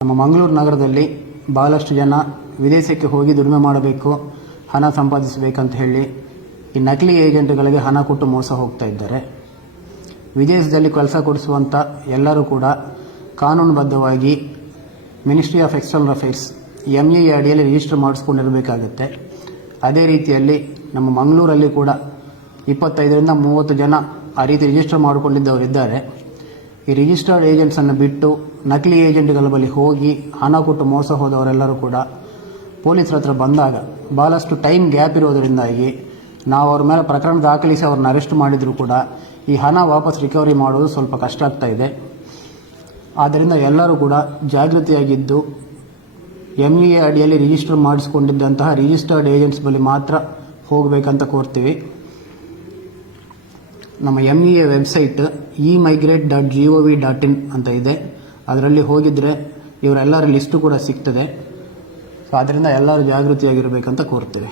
ನಮ್ಮ ಮಂಗಳೂರು ನಗರದಲ್ಲಿ ಬಹಳಷ್ಟು ಜನ ವಿದೇಶಕ್ಕೆ ಹೋಗಿ ದುಡಿಮೆ ಮಾಡಬೇಕು, ಹಣ ಸಂಪಾದಿಸಬೇಕಂತ ಹೇಳಿ ಈ ನಕಲಿ ಏಜೆಂಟ್ಗಳಿಗೆ ಹಣ ಕೊಟ್ಟು ಮೋಸ ಹೋಗ್ತಾ ಇದ್ದಾರೆ. ವಿದೇಶದಲ್ಲಿ ಕೆಲಸ ಕೊಡಿಸುವಂಥ ಎಲ್ಲರೂ ಕೂಡ ಕಾನೂನುಬದ್ಧವಾಗಿ ministry of external affairs ME ಅಡಿಯಲ್ಲಿ ರಿಜಿಸ್ಟರ್ ಮಾಡಿಸ್ಕೊಂಡಿರಬೇಕಾಗುತ್ತೆ. ಅದೇ ರೀತಿಯಲ್ಲಿ ನಮ್ಮ ಮಂಗಳೂರಲ್ಲಿ ಕೂಡ 25ರಿಂದ 30 ಜನ ಆ ರೀತಿ ರಿಜಿಸ್ಟರ್ ಮಾಡಿಕೊಂಡಿದ್ದವರಿದ್ದಾರೆ. ಈ ರಿಜಿಸ್ಟರ್ಡ್ ಏಜೆಂಟ್ಸನ್ನು ಬಿಟ್ಟು ನಕಲಿ ಏಜೆಂಟ್ಗಳ ಬಳಿ ಹೋಗಿ ಹಣ ಕೊಟ್ಟು ಮೋಸ ಹೋದವರೆಲ್ಲರೂ ಕೂಡ ಪೊಲೀಸರ ಹತ್ರ ಬಂದಾಗ ಭಾಳಷ್ಟು ಟೈಮ್ ಗ್ಯಾಪ್ ಇರೋದರಿಂದಾಗಿ ನಾವು ಅವ್ರ ಮೇಲೆ ಪ್ರಕರಣ ದಾಖಲಿಸಿ ಅವ್ರನ್ನ ಅರೆಸ್ಟ್ ಮಾಡಿದರೂ ಕೂಡ ಈ ಹಣ ವಾಪಸ್ ರಿಕವರಿ ಮಾಡೋದು ಸ್ವಲ್ಪ ಕಷ್ಟ ಆಗ್ತಾ ಇದೆ. ಆದ್ದರಿಂದ ಎಲ್ಲರೂ ಕೂಡ ಜಾಗೃತಿಯಾಗಿದ್ದು ME ಅಡಿಯಲ್ಲಿ ರಿಜಿಸ್ಟರ್ ಮಾಡಿಸಿಕೊಂಡಿದ್ದಂತಹ ರಿಜಿಸ್ಟರ್ಡ್ ಏಜೆಂಟ್ಸ್ ಬಳಿ ಮಾತ್ರ ಹೋಗಬೇಕಂತ ಕೋರ್ತೀವಿ. ನಮ್ಮ ME ವೆಬ್ಸೈಟ್ emigrate.gov.in ಅಂತ ಇದೆ. ಅದರಲ್ಲಿ ಹೋಗಿದ್ರೆ ಇವರೆಲ್ಲರ ಲಿಸ್ಟು ಕೂಡ ಸಿಗ್ತದೆ. ಸೊ ಅದರಿಂದ ಎಲ್ಲರೂ ಜಾಗೃತಿಯಾಗಿರಬೇಕಂತ ಕೋರ್ತೀವಿ.